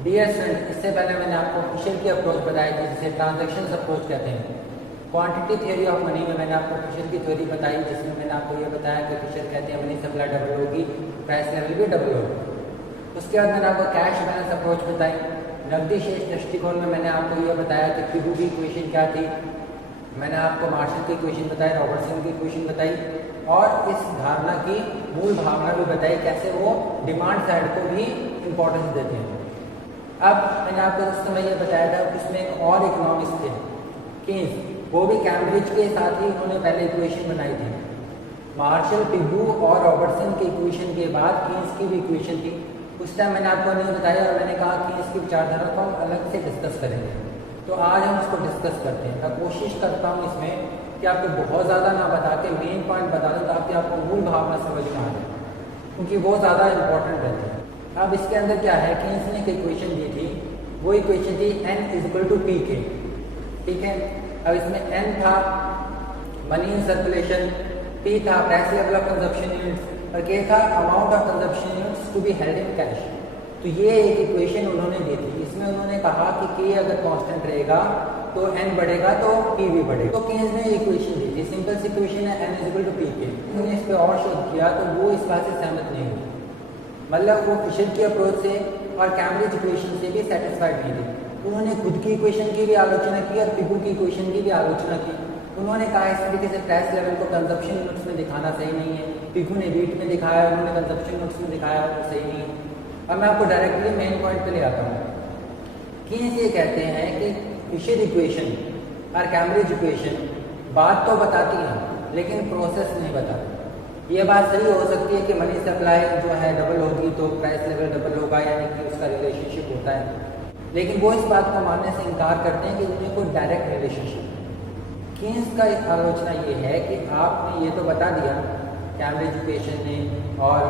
Dear student, इससे पहले मैंने आपको फिशर की अप्रोच बताई थी जिसे ट्रांजैक्शन अप्रोच कहते हैं। क्वांटिटी थ्योरी ऑफ मनी में मैंने आपको फिशर की थ्योरी बताई, जिसमें मैंने आपको ये बताया कि फिशर कहते हैं मनी सप्लाई डबल होगी, प्राइस लेवल भी डबल होगी। उसके बाद मैंने आपको कैश बैलेंस अप्रोच बताई। नकदी शेष दृष्टिकोण में मैंने आपको ये बताया कि फिगू की इक्वेशन क्या थी। मैंने आपको मार्शल की इक्वेशन बताई, रॉबर्टसन की इक्वेशन बताई और इस धारणा की मूल भावना भी बताई, कैसे वो डिमांड साइड को भी इम्पोर्टेंस देते हैं। अब मैंने आपको उस समय ये बताया था कि उसमें एक और इकोनॉमिस्ट थे, केन्स, वो भी कैम्ब्रिज के साथ ही उन्होंने पहले इक्वेशन बनाई थी। मार्शल, पिगू और रॉबर्टसन की इक्वेशन के बाद केन्स की भी इक्वेशन थी। उस टाइम मैंने आपको नहीं बताया और मैंने कहा कि इसकी विचारधारा को हम अलग से डिस्कस करेंगे। तो आज हम इसको डिस्कस करते हैं। मैं कोशिश करता हूँ इसमें कि आपको बहुत ज़्यादा ना बता के मेन पॉइंट बता दूँ ताकि आपको मूल भावना समझ में आ जाए, क्योंकि वो ज़्यादा इंपॉर्टेंट रहती है। अब इसके अंदर क्या है कि इसने एक इक्वेशन दी थी, वो इक्वेशन थी n इक्वल टू पी के। ठीक है, अब इसमें n था मनी इन सर्कुलेशन, p था price level of consumption units और k था amount of consumption units to be held in cash. तो ये एक इक्वेशन उन्होंने दी थी। इसमें उन्होंने कहा कि k अगर कांस्टेंट रहेगा तो n बढ़ेगा तो p भी बढ़ेगा। तो केन्स ने इक्वेशन दी थी, सिंपल सी इक्वेशन है n इक्वल टू पी के। उन्होंने इस पर और शोध किया तो वो इस बात से सहमत नहीं हुई, मतलब वो फिशर की अप्रोच से और कैम्ब्रिज इक्वेशन से भी सेटिस्फाइड नहीं थे। उन्होंने खुद की इक्वेशन की भी आलोचना की और पिगू की इक्वेशन की भी आलोचना की। उन्होंने कहा इस तरीके से प्राइस लेवल को कंजप्शन यूनिट्स में दिखाना सही नहीं है। पिगू ने वीट में दिखाया, उन्होंने कंजप्शन यूनिट्स में दिखाया, वो सही नहीं है। अब मैं आपको डायरेक्टली मेन पॉइंट पे ले आता हूँ। केन्स ये कहते हैं कि फिशर इक्वेशन और कैम्ब्रिज इक्वेशन बात तो बताती है लेकिन प्रोसेस नहीं बताती। ये बात सही हो सकती है कि मनी सप्लाई जो है डबल होगी तो प्राइस लेवल डबल होगा, यानी कि उसका रिलेशनशिप होता है, लेकिन वो इस बात को मानने से इनकार करते हैं कि उनमें कोई डायरेक्ट रिलेशनशिप है। केन्स का एक आलोचना ये है कि आपने ये तो बता दिया कैम्ब्रिज इक्वेशन ने और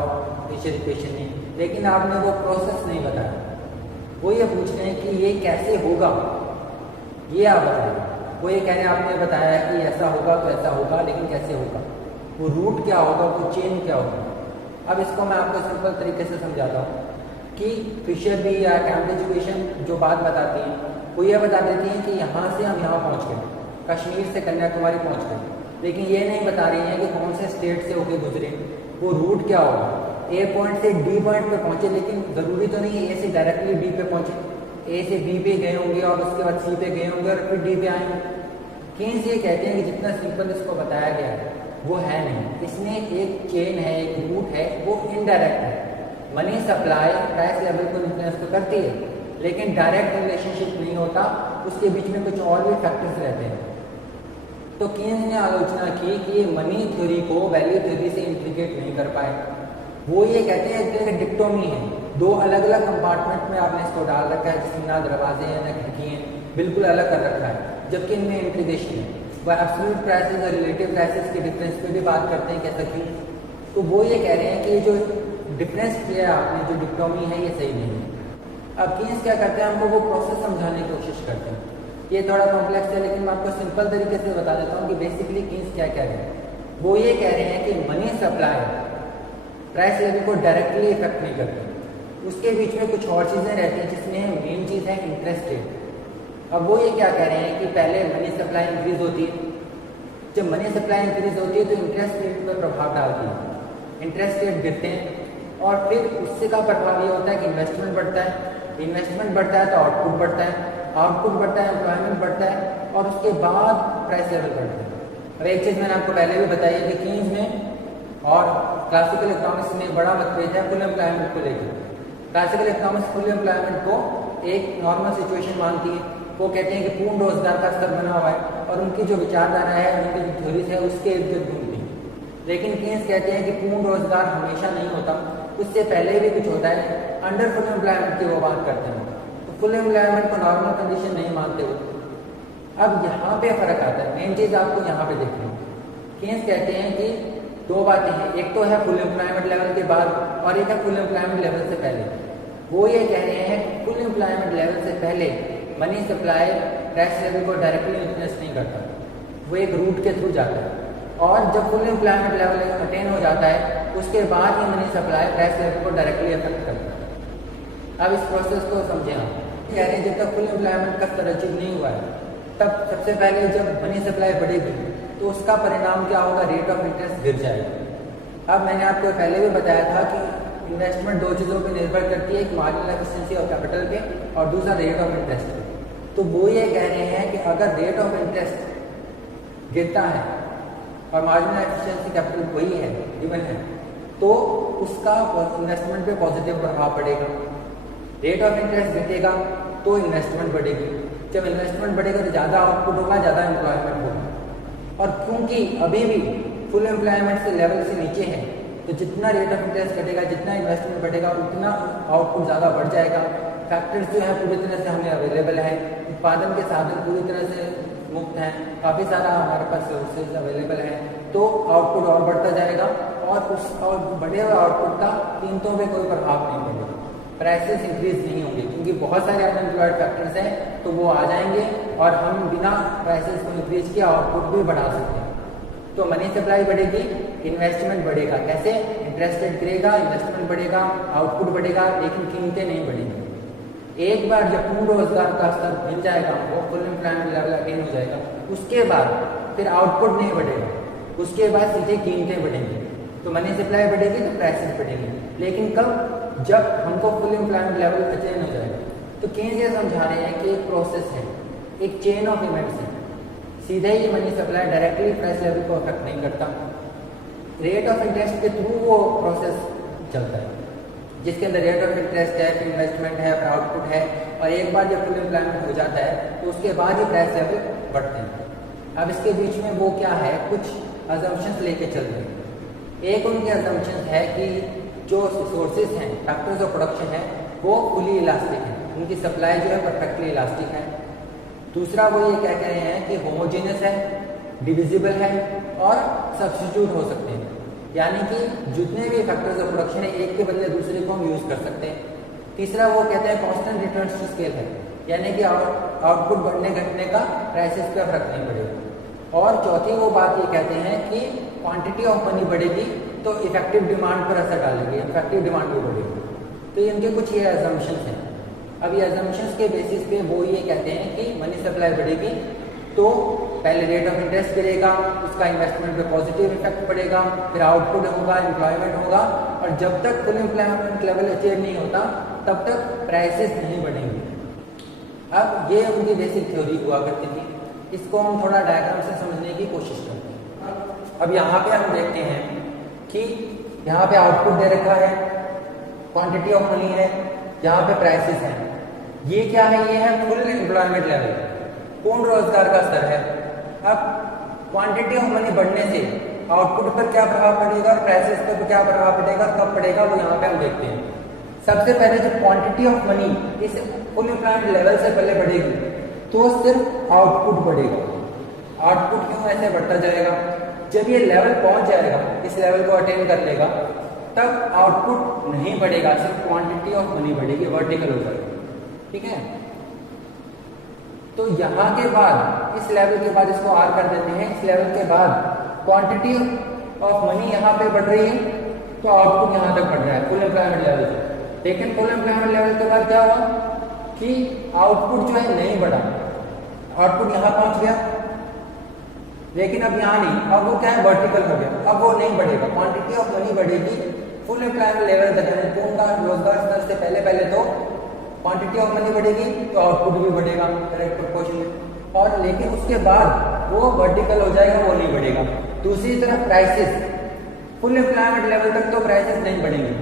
फिशर इक्वेशन ने, लेकिन आपने वो प्रोसेस नहीं बताया। वो ये पूछ रहे हैं कि ये कैसे होगा, ये आप बताइए। वो ये कह रहे हैं आपने बताया कि ऐसा होगा तो ऐसा होगा, लेकिन कैसे होगा, वो रूट क्या होगा, वो चेन क्या होगा। अब इसको मैं आपको सिंपल तरीके से समझाता हूँ कि फिशर भी या कैम्ब्रिज इक्वेशन जो बात बताती हैं वो ये बता देती हैं कि यहाँ से हम यहाँ पहुँच गए, कश्मीर से कन्याकुमारी पहुँच गए, लेकिन ये नहीं बता रही हैं कि कौन से स्टेट से होके गुजरे, वो रूट क्या होगा। ए पॉइंट से डी पॉइंट पे पहुँचे, लेकिन ज़रूरी तो नहीं ए से डायरेक्टली डी पे पहुँचे। ए से बी पे गए होंगे और उसके बाद सी पे गए होंगे और फिर डी पे आएंगे। केन्स ये कहते हैं कि जितना सिंपल इसको बताया गया है वो है नहीं। इसमें एक चेन है, एक रूट है, वो इनडायरेक्ट है। मनी सप्लाई प्राइस लेवल को इन्फ्लुएंस तो करती है, लेकिन डायरेक्ट रिलेशनशिप नहीं होता, उसके बीच में कुछ और भी फैक्टर्स रहते हैं। तो केन्स ने आलोचना की कि ये मनी थ्योरी को वैल्यू थ्योरी से इंटीग्रेट नहीं कर पाए। वो ये कहते हैं कि डिक्टोमी है, दो अलग अलग कंपार्टमेंट में आपने इसको डाल रखा है, जिसमें ना दरवाजे हैं ना खिड़की हैं, बिल्कुल अलग कर रखा है, जबकि इनमें इंटीग्रेशन है। वह एब्सोल्यूट प्राइसेस और रिलेटिव प्राइसेस के डिफरेंस पे भी बात करते हैं, कैसा क्यों। तो वो ये कह रहे हैं कि जो डिफरेंस किया आपने, जो डिक्टोमी है, ये सही नहीं है। अब केन्स क्या करते हैं, हमको वो प्रोसेस समझाने की कोशिश करते हैं। ये थोड़ा कॉम्प्लेक्स है, लेकिन मैं आपको सिंपल तरीके से बता देता हूँ कि बेसिकली केन्स क्या कह रहे हैं। वो ये कह रहे हैं कि मनी सप्लाई प्राइस लेवल को डायरेक्टली इफेक्ट नहीं करती, उसके बीच में कुछ और चीज़ें रहती हैं, जिसमें मेन चीज़ है इंटरेस्ट रेट। अब वो ये क्या कह रहे हैं कि पहले मनी सप्लाई इंक्रीज होती है, जब मनी सप्लाई इंक्रीज होती है तो इंटरेस्ट रेट पर प्रभाव डालती है, इंटरेस्ट रेट गिरते हैं और फिर उससे का प्रभाव ये होता है कि इन्वेस्टमेंट बढ़ता है, इन्वेस्टमेंट बढ़ता है तो आउटपुट बढ़ता है, आउटपुट बढ़ता है एम्प्लॉयमेंट बढ़ता है और उसके बाद प्राइस लेवल बढ़ता है। और एक चीज़ मैंने आपको पहले भी बताई है कि केन्स में और क्लासिकल इकोनॉमिक्स में बड़ा मतभेद है फुल एम्प्लॉयमेंट को लेकर। क्लासिकल इकोनॉमिक्स फुल एम्प्लॉयमेंट को एक नॉर्मल सिचुएशन मानती है, वो कहते हैं कि पूर्ण रोजगार का स्तर बना हुआ है और उनकी जो विचारधारा है, उनकी जो थ्योरीज है, उसके इर्द गिर्द घूमती है। लेकिन केन्स कहते हैं कि पूर्ण रोजगार हमेशा नहीं होता, उससे पहले भी कुछ होता है। अंडर फुल एम्प्लॉयमेंट की वो बात करते हैं, तो फुल एम्प्लॉयमेंट को नॉर्मल कंडीशन नहीं मानते वो। अब यहाँ पे फर्क आता है, मेन चीज़ आपको यहाँ पे देखनी है। केन्स कहते हैं कि दो बातें हैं, एक तो है फुल एम्प्लॉयमेंट लेवल के बाद और एक है फुल एम्प्लॉयमेंट लेवल से पहले। वो ये कह रहे हैं फुल एम्प्लॉयमेंट लेवल से पहले मनी सप्लाई प्राइस लेवल को डायरेक्टली इन्फ्लुएंस नहीं करता, वो एक रूट के थ्रू जाता है। और जब फुल एम्प्लॉयमेंट लेवल अटेन हो जाता है उसके बाद ये मनी सप्लाई प्राइस लेवल को डायरेक्टली अफेक्ट करता है। अब इस प्रोसेस को समझें आप। कह रहे हैं जब तक फुल एम्प्लॉयमेंट का स्तर अचीव नहीं हुआ है तब सबसे पहले जब मनी सप्लाई बढ़ेगी तो उसका परिणाम क्या होगा, रेट ऑफ इंटरेस्ट गिर जाएगा। अब मैंने आपको पहले भी बताया था कि इन्वेस्टमेंट दो चीज़ों पर निर्भर करती है, एक मार्जिनल एफिशिएंसी ऑफ कैपिटल पे और दूसरा रेट ऑफ इंटरेस्ट पे। तो वो ये कह रहे हैं कि अगर रेट ऑफ इंटरेस्ट गिरता है और मार्जिनल एफिशिएंसी कैपिटल वही है, गिवन है, तो उसका इन्वेस्टमेंट पे पॉजिटिव प्रभाव पड़ेगा। रेट ऑफ इंटरेस्ट घटेगा तो इन्वेस्टमेंट बढ़ेगी, जब इन्वेस्टमेंट बढ़ेगा तो ज़्यादा आउटपुट होगा, ज़्यादा एम्प्लॉयमेंट होगा। और क्योंकि अभी भी फुल एम्प्लॉयमेंट से लेवल से नीचे है तो जितना रेट ऑफ इंटरेस्ट घटेगा, जितना इन्वेस्टमेंट बढ़ेगा, उतना आउटपुट ज़्यादा बढ़ जाएगा। फैक्टर्स जो है पूरी तरह से हमें अवेलेबल है, उत्पादन के साधन पूरी तरह से मुक्त हैं, काफ़ी सारा हमारे पास सोर्सेज अवेलेबल है, तो आउटपुट और बढ़ता जाएगा और बढ़े हुए आउटपुट का कीमतों पे कोई प्रभाव नहीं पड़ेगा, प्राइसेस इंक्रीज नहीं होंगे क्योंकि बहुत सारे अनएम्प्लॉयड फैक्टर्स हैं तो वो आ जाएंगे और हम बिना प्राइसेस को इंक्रीज किए आउटपुट भी बढ़ा सकते हैं। तो मनी सप्लाई बढ़ेगी, इन्वेस्टमेंट बढ़ेगा। कैसे? इंटरेस्ट रेट गिरेगा, इन्वेस्टमेंट बढ़ेगा, आउटपुट बढ़ेगा, लेकिन कीमतें नहीं बढ़ेंगी। एक बार जब पूर्ण रोजगार का स्तर मिल जाएगा हमको, फुल एम्प्लॉयमेंट लेवल अटेन हो जाएगा, उसके बाद फिर आउटपुट नहीं बढ़ेगा, उसके बाद सीधे कीमतें बढ़ेंगी। तो मनी सप्लाई बढ़ेगी तो प्राइसेस बढ़ेंगी, लेकिन कब? जब हमको फुल एम्प्लॉयमेंट लेवल अटेन हो जाएगा। तो केन्स ये समझा रहे हैं कि एक प्रोसेस है, एक चेन ऑफ इवेंट्स है, सीधे ही money supply directly price level को अफेक्ट नहीं करता, रेट ऑफ इंटरेस्ट के थ्रू वो प्रोसेस चलता है, जिसके अंदर रेट ऑफ इंटरेस्ट है, फिर इन्वेस्टमेंट है, फिर आउटपुट है, और एक बार जब फुल एम्प्लॉयमेंट हो जाता है तो उसके बाद ही प्राइस लेवल बढ़ते हैं। अब इसके बीच में वो क्या है, कुछ अजम्पशंस लेके चल रहे हैं। एक उनके अजम्पशंस है कि जो सोर्सेज हैं, फैक्टर्स ऑफ प्रोडक्शन है, वो फुली इलास्टिक है, उनकी सप्लाई जो है परफेक्टली इलास्टिक है। दूसरा वो ये क्या कह रहे हैं कि होमोजेनियस है, डिविजिबल है और सब्स्टिट्यूट हो सकते हैं, यानी कि जितने भी फैक्टर्स ऑफ प्रोडक्शन है एक के बदले दूसरे को हम यूज कर सकते हैं। तीसरा वो कहते हैं कांस्टेंट रिटर्न्स टू स्केल है, यानी कि आउटपुट बढ़ने घटने का प्राइसेस पे फर्क नहीं पड़ेगा। और चौथी वो बात ये कहते हैं कि क्वांटिटी ऑफ मनी बढ़ेगी तो इफेक्टिव डिमांड पर असर डालेगी, इफेक्टिव डिमांड भी बढ़ेगी। तो इनके कुछ ये अजम्पशंस हैं। अब ये अजम्पशंस के बेसिस पे वो ये कहते हैं कि मनी सप्लाई बढ़ेगी तो पहले रेट ऑफ इंटरेस्ट गिरेगा, उसका इन्वेस्टमेंट पे पॉजिटिव इफेक्ट पड़ेगा, फिर आउटपुट होगा, एम्प्लॉयमेंट होगा, और जब तक फुल एम्प्लॉयमेंट लेवल अचीव नहीं होता तब तक प्राइसेस नहीं बढ़ेंगे। अब ये उनकी बेसिक थ्योरी हुआ करती थी, इसको हम थोड़ा डायग्राम से समझने की कोशिश करते हैं। अब यहाँ पे हम देखते हैं कि यहाँ पे आउटपुट दे रखा है, क्वांटिटी ऑफ मनी है, यहाँ पे प्राइसेस हैं। ये क्या है? ये है फुल एम्प्लॉयमेंट लेवल, पूर्ण रोजगार का स्तर है। अब क्वांटिटी ऑफ मनी बढ़ने से आउटपुट पर क्या प्रभाव पड़ेगा और प्राइसेस पर क्या प्रभाव पड़ेगा, कब पड़ेगा, वो यहाँ पे हम देखते हैं। सबसे पहले जो क्वांटिटी ऑफ मनी इस फुल एम्प्लॉयमेंट लेवल से पहले बढ़ेगी तो सिर्फ आउटपुट बढ़ेगा। आउटपुट क्यों ऐसे बढ़ता जाएगा? जब ये लेवल पहुंच जाएगा, इस लेवल को अटेन कर लेगा, तब आउटपुट नहीं बढ़ेगा, सिर्फ क्वांटिटी ऑफ मनी बढ़ेगी, वर्टिकल हो जाएगा। ठीक है? तो यहाँ के बाद, इस लेवल के बाद इसको आर कर देते हैं, इस लेवल के बाद क्वांटिटी ऑफ मनी यहाँ पे बढ़ रही है तो आउटपुट यहाँ तक बढ़ रहा है फुल एम्प्लॉयमेंट लेवल से। लेकिन फुल एम्प्लॉयमेंट लेवल के बाद क्या हुआ कि आउटपुट जो है नहीं बढ़ा, आउटपुट यहाँ पहुंच गया, लेकिन अब यहाँ नहीं, अब वो क्या है, वर्टिकल हो गया, अब वो नहीं बढ़ेगा, क्वांटिटी ऑफ मनी बढ़ेगी फुल एम्प्लॉयमेंट लेवल तक, यानी पूर्ण रोजगार स्तर से पहले तो क्वांटिटी ऑफ मनी बढ़ेगी तो आउटपुट भी बढ़ेगा डायरेक्ट प्रोपोर्शन में, और लेकिन उसके बाद वो वर्टिकल हो जाएगा, वो नहीं बढ़ेगा। दूसरी तरफ प्राइसेस, फुल एम्प्लॉयमेंट लेवल तक तो प्राइसेस नहीं बढ़ेंगे,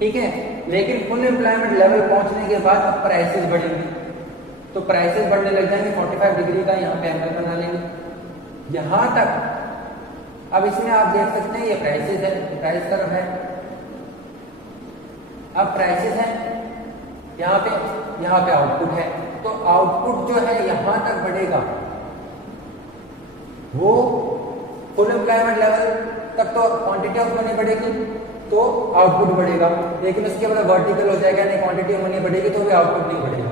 ठीक है, लेकिन फुल एम्प्लॉयमेंट लेवल पहुंचने के बाद अब प्राइसेस बढ़ेंगी, तो प्राइसेस बढ़ने लग जाएंगे, 45 डिग्री का यहाँ पे एंगल बना लेंगे यहाँ तक। अब इसमें आप देख सकते हैं ये प्राइसेस है, प्राइस तरफ है, अब प्राइसेस है यहाँ पे आउटपुट है, तो आउटपुट जो है यहाँ तक बढ़ेगा, वो फुल एम्प्लॉयमेंट लेवल तक तो क्वांटिटी ऑफ मनी बढ़ेगी तो आउटपुट बढ़ेगा, लेकिन उसके बाद वर्टिकल हो जाएगा, यानी क्वांटिटी ऑफ मनी बढ़ेगी तो भी आउटपुट नहीं बढ़ेगा,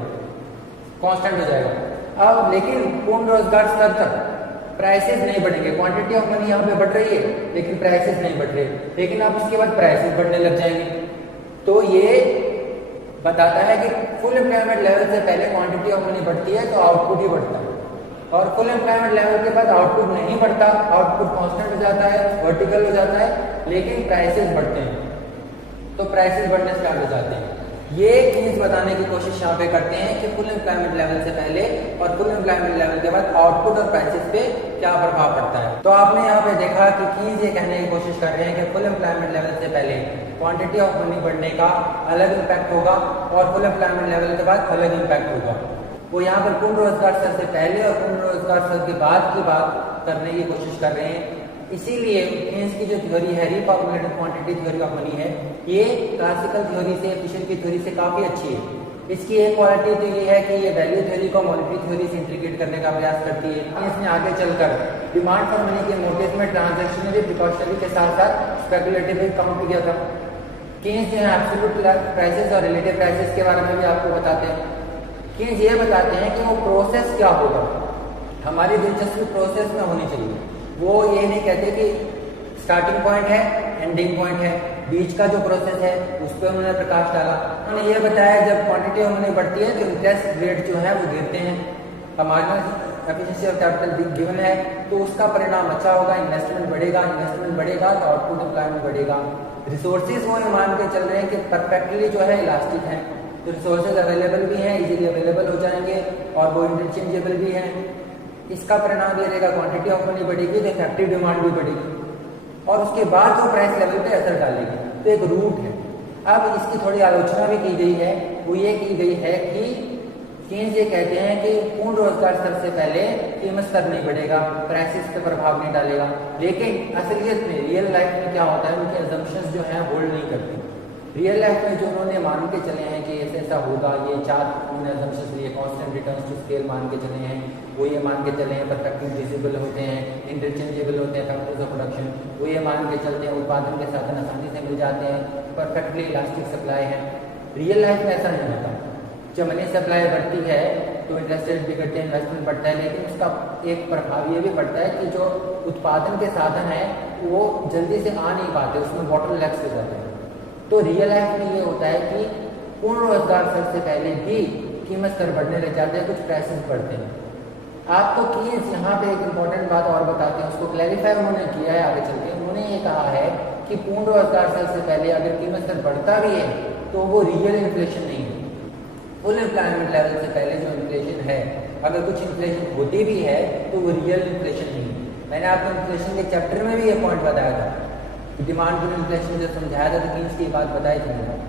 कांस्टेंट हो जाएगा। अब लेकिन पूर्ण रोजगार स्तर तक प्राइसेस नहीं बढ़ेंगे, क्वांटिटी ऑफ मनी यहाँ पे बढ़ रही है लेकिन प्राइसेस नहीं बढ़ रही, लेकिन अब उसके बाद प्राइसेस बढ़ने लग जाएंगे। तो ये बताता है कि फुल एम्प्लॉयमेंट लेवल से पहले क्वांटिटी ऑफ मनी बढ़ती है तो आउटपुट ही बढ़ता है, और फुल एम्प्लॉयमेंट लेवल के बाद आउटपुट नहीं बढ़ता, आउटपुट कांस्टेंट हो जाता है, वर्टिकल हो जाता है, लेकिन प्राइसेस बढ़ते हैं, तो प्राइसेस बढ़ने स्टार्ट हो जाते हैं। ये चीज बताने की कोशिश यहाँ पे करते हैं कि फुल एम्प्लॉयमेंट लेवल से पहले और फुल एम्प्लॉयमेंट लेवल के बाद आउटपुट और प्राइसेस पे क्या प्रभाव पड़ता है। तो आपने यहाँ पे देखा कि कीज ये कहने की कोशिश कर रहे हैं कि फुल एम्प्लॉयमेंट लेवल से पहले क्वांटिटी ऑफ मनी बढ़ने का अलग इम्पैक्ट होगा और फुल एम्प्लॉयमेंट लेवल के बाद अलग इम्पैक्ट होगा। वो यहाँ पर पूर्ण रोजगार स्तर से पहले और पूर्ण रोजगार स्तर के बाद की बात करने की कोशिश कर रहे हैं। इसीलिए केन्स की जो थ्योरी है, रीपॉपुलेटेड क्वांटिटी थ्योरी ऑफ मनी है, ये क्लासिकल थ्योरी से, फिशर की थ्योरी से काफी अच्छी है। इसकी एक क्वालिटी तो ये है कि ये वैल्यू थ्योरी को मॉनेटरी थ्योरी से इंटीग्रेट करने का प्रयास करती है। इसने आगे चलकर डिमांड फॉर मनी के मोटिव में ट्रांजैक्शनरी, प्रिकॉशनरी के साथ साथ स्पेकुलेटिव भी काउंट किया था। केन्स जो है एब्सोल्यूट प्राइसेस और रिलेटिव प्राइसेस के बारे में भी आपको बताते हैं। केन्स ये बताते हैं कि वो प्रोसेस क्या होगा, हमारी दिलचस्पी प्रोसेस में होनी चाहिए। वो ये नहीं कहते कि स्टार्टिंग पॉइंट है, एंडिंग पॉइंट है, बीच का जो प्रोसेस है उस पर उन्होंने प्रकाश डाला। उन्होंने ये बताया जब क्वांटिटी ऑफ मनी बढ़ती है तो इंटरेस्ट रेट जो है वो गिरते हैं, marginal efficiency of capital given है तो उसका परिणाम अच्छा होगा, इन्वेस्टमेंट बढ़ेगा, इन्वेस्टमेंट बढ़ेगा तो आउटपुट एम्प्लॉयमेंट बढ़ेगा। रिसोर्सेज वो मान के चल रहे हैं कि परफेक्टली जो है इलास्टिक है, तो रिसोर्सेज अवेलेबल भी हैं, इजीली अवेलेबल हो जाएंगे और वो इंटरचेंजेबल भी हैं। इसका परिणाम ये रहेगा क्वांटिटी ऑफ मनी बढ़ेगी तो इफेक्टिव डिमांड भी बढ़ेगी और उसके बाद जो प्राइस लेवल पे असर डालेगी, तो एक रूट है। अब इसकी थोड़ी आलोचना भी की गई है, वो ये की गई है कि केन्स ये कहते हैं कि पूर्ण रोजगार स्तर से पहले कीमत स्तर नहीं बढ़ेगा, प्राइसेस पे प्रभाव नहीं डालेगा, लेकिन असलियत में रियल लाइफ में क्या होता है, उनके असम्पशंस जो हैं होल्ड नहीं करते। रियल लाइफ में जो उन्होंने मान के चले हैं कि ऐसा ऐसा होगा, ये चार उन्होंने असम्पशंस लिए, कांस्टेंट रिटर्न्स टू स्केल मान के चले हैं, वो ये मान के चले हैं परफेक्टली डिविजिबल होते हैं, इंटरचेंजेबल होते हैं फैक्टर्स ऑफ प्रोडक्शन, वो ये मान के चलते हैं उत्पादन के साधन आसानी से मिल जाते हैं, परफेक्टली इलास्टिक सप्लाई है। रियल लाइफ में ऐसा नहीं होता। जब मनी सप्लाई बढ़ती है तो इंटरेस्ट रेट भी घटते हैं, इन्वेस्टमेंट बढ़ता है, लेकिन उसका एक प्रभाव ये भी पड़ता है कि जो उत्पादन के साधन है वो जल्दी से आ नहीं पाते, उसमें बॉटलनेक्स हो जाते हैं। तो रियल लाइफ में ये होता है कि पूर्ण रोजगार स्तर से पहले भी कीमत स्तर बढ़ने लग जाते हैं, कुछ प्राइसेस बढ़ते हैं। आपको केन्स यहाँ पे एक इम्पोर्टेंट बात और बताते हैं, उसको क्लैरिफाई उन्होंने किया है आगे चल के। उन्होंने ये कहा है कि पूर्ण रोजगार स्तर से पहले अगर कीमत स्तर बढ़ता भी है तो वो रियल इन्फ्लेशन नहीं है। फुल एम्प्लॉयमेंट लेवल से पहले जो इन्फ्लेशन है, अगर कुछ इन्फ्लेशन होती भी है तो वो रियल इन्फ्लेशन नहीं है। मैंने आपको इन्फ्लेशन के चैप्टर में भी ये पॉइंट बताया था, डिमांड फॉर इन्फ्लेशन जब समझाया था तो केन्स की बात बताई थी मैंने।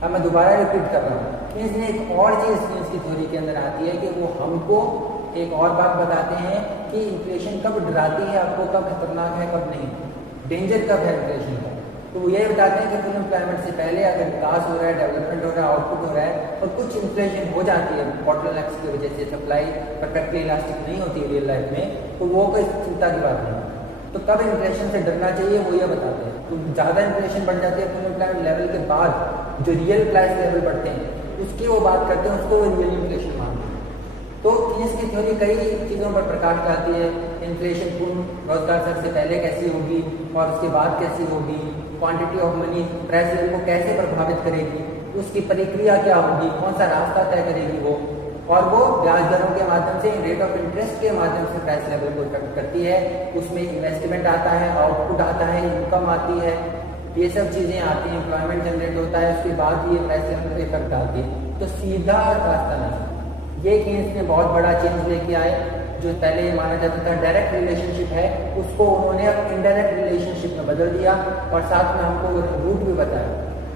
अब मैं दोबारा रिपीट कर रहा हूँ। केन्स ने एक और चीज़ केन्स की थ्योरी के अंदर आती है कि वो हमको एक और बात बताते हैं कि इन्फ्लेशन कब डराती है आपको, कब खतरनाक है, कब नहीं, डेंजर कब है इन्फ्लेशन का। तो वो ये बताते हैं कि फुल एम्प्लॉयमेंट से पहले अगर विकास हो रहा है, डेवलपमेंट हो रहा है, आउटपुट हो रहा है और कुछ इन्फ्लेशन हो जाती है बॉटलनेक्स की वजह से, सप्लाई परफेक्टली इलास्टिक नहीं होती रियल लाइफ में, तो वो कोई चिंता की बात नहीं। तो कब इन्फ्लेशन से डरना चाहिए वो ये बताते हैं। तो ज़्यादा इन्फ्लेशन बढ़ जाती है फुल एम्प्लॉयमेंट लेवल के बाद जो रियल प्राइस लेवल बढ़ते हैं उसकी वो बात करते हैं, उसको वो रियल इन्फ्लेशन मानते हैं। तो केन्स की थ्योरी कई चीज़ों पर प्रकाश डालती है। इन्फ्लेशन पूर्ण रोजगार स्तर से पहले कैसी होगी और उसके बाद कैसी होगी, quantity of money price level को कैसे प्रभावित करेगी, उसकी प्रक्रिया क्या होगी, कौन सा रास्ता तय करेगी वो, और वो ब्याज दरों के माध्यम से, रेट ऑफ इंटरेस्ट के माध्यम से प्राइस लेवल को इफेक्ट करती है। उसमें इन्वेस्टमेंट आता है, आउटपुट आता है, इनकम आती है, ये सब चीज़ें आती हैं, एम्प्लॉयमेंट जनरेट होता है, उसके बाद ये प्राइस लेवल पर इफेक्ट डालती है। तो सीधा रास्ता नहीं, ये केन्स ने बहुत बड़ा चेंज लेके आए। जो पहले ये माना जाता था डायरेक्ट रिलेशनशिप है, उसको उन्होंने अब इनडायरेक्ट रिलेशनशिप में बदल दिया और साथ में हमको रूट भी बताया।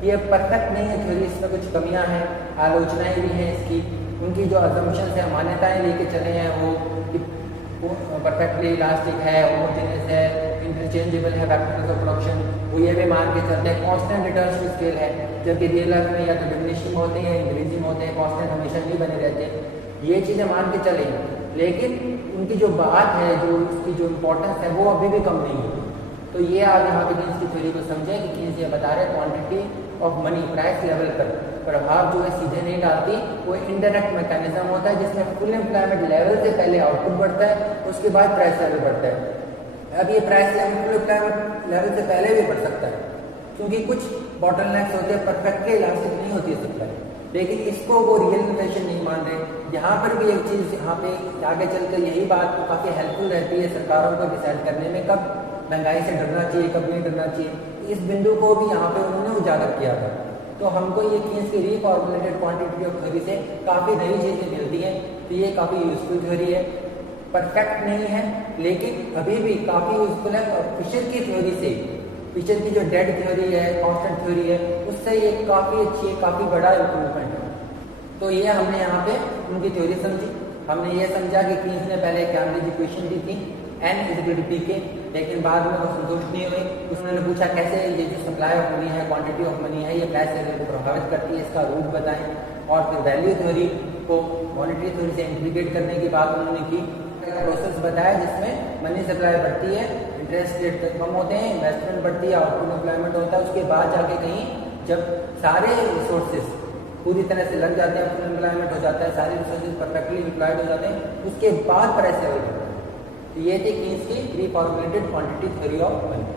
ये परफेक्ट नहीं है थ्योरी, इसमें कुछ कमियां हैं, आलोचनाएं भी हैं इसकी। उनकी जो असम्पशंस है, मान्यताएं लेके चले हैं वो परफेक्टली इलास्टिक है, होमोजेनियस है, इंटरचेंजेबल है फैक्टर्स ऑफ प्रोडक्शन, वो ये भी मान के चलते हैं कांस्टेंट रिटर्न्स टू स्केल है, जबकि रियल लाइफ में या तो डिमिनिशिंग होते हैं, इंक्रीजिंग होते हैं, कांस्टेंट हमेशा नहीं बने रहते। ये चीज़ें मान के चले, लेकिन उनकी जो बात है, जो उसकी जो इम्पोर्टेंस है वो अभी भी कम नहीं होती। तो ये आप यहाँ पे केन्स की थ्योरी को समझें कि केन्स ये बता रहे quantity of money price level पर प्रभाव जो है सीधे नहीं डालती, वो इनडायरेक्ट मैकेनिज्म होता है जिसमें फुल एम्प्लॉयमेंट लेवल से पहले आउटपुट बढ़ता है, उसके बाद प्राइस लेवल बढ़ता है। अब ये price level full employment level से पहले भी बढ़ सकता है, क्योंकि कुछ बॉटलनेक्स होते हैं, परफेक्टली इलास्टिक नहीं होती है सप्लाई। लेकिन इसको वो रियल इन्फ्लेशन नहीं मान रहे। यहाँ पर भी एक चीज़ यहाँ पे आगे चलकर यही बात तो काफ़ी हेल्पफुल रहती है सरकारों को डिसाइड करने में कब महंगाई से डरना चाहिए, कब नहीं डरना चाहिए। इस बिंदु को भी यहाँ पे उन्होंने उजागर किया था। तो हमको ये कीन्स की रीफॉर्मुलेटेड क्वांटिटी ऑफ थ्योरी से काफ़ी नई चीज़ें मिलती हैं। तो ये काफ़ी यूजफुल थ्योरी है, परफेक्ट नहीं है लेकिन अभी भी काफ़ी यूजफुल है। और फिशर की थ्योरी से, फिशर की जो डेड थ्योरी है, कांस्टेंट थ्योरी है, उससे ये काफ़ी अच्छी है, काफ़ी बड़ा इम्प्रूवमेंट है। तो ये हमने यहाँ पे उनकी थ्योरी समझी। हमने ये समझा कि कीन्स ने पहले कैम्ब्रिज इक्वेशन दी थी n=pk, लेकिन बाद में वो संतुष्ट नहीं हुई। उसने पूछा कैसे ये जो सप्लाई ऑफ मनी है, क्वांटिटी ऑफ मनी है, ये प्राइस लेवल को प्रभावित करती है, इसका रूट बताएं। और फिर वैल्यू थ्योरी को मॉनेटरी थ्योरी से इंटीग्रेट करने की बात उन्होंने की। प्रोसेस बताया जिसमें मनी सप्लाई बढ़ती है, इंटरेस्ट रेट कम होते हैं, इन्वेस्टमेंट बढ़ती है, आउटपुट एम्प्लॉयमेंट होता है। उसके बाद जाके कहीं जब सारे रिसोर्सेज पूरी तरह से लग जाते हैं, आउटपुट एम्प्लॉयमेंट हो जाता है, सारे रिसोर्सेज परफेक्टली इम्प्लॉयड हो जाते हैं, उसके बाद प्राइस लेवल बढ़ता है। ये थी कीन्स की रीफॉर्मुलेटेड क्वांटिटी थ्योरी ऑफ मनी।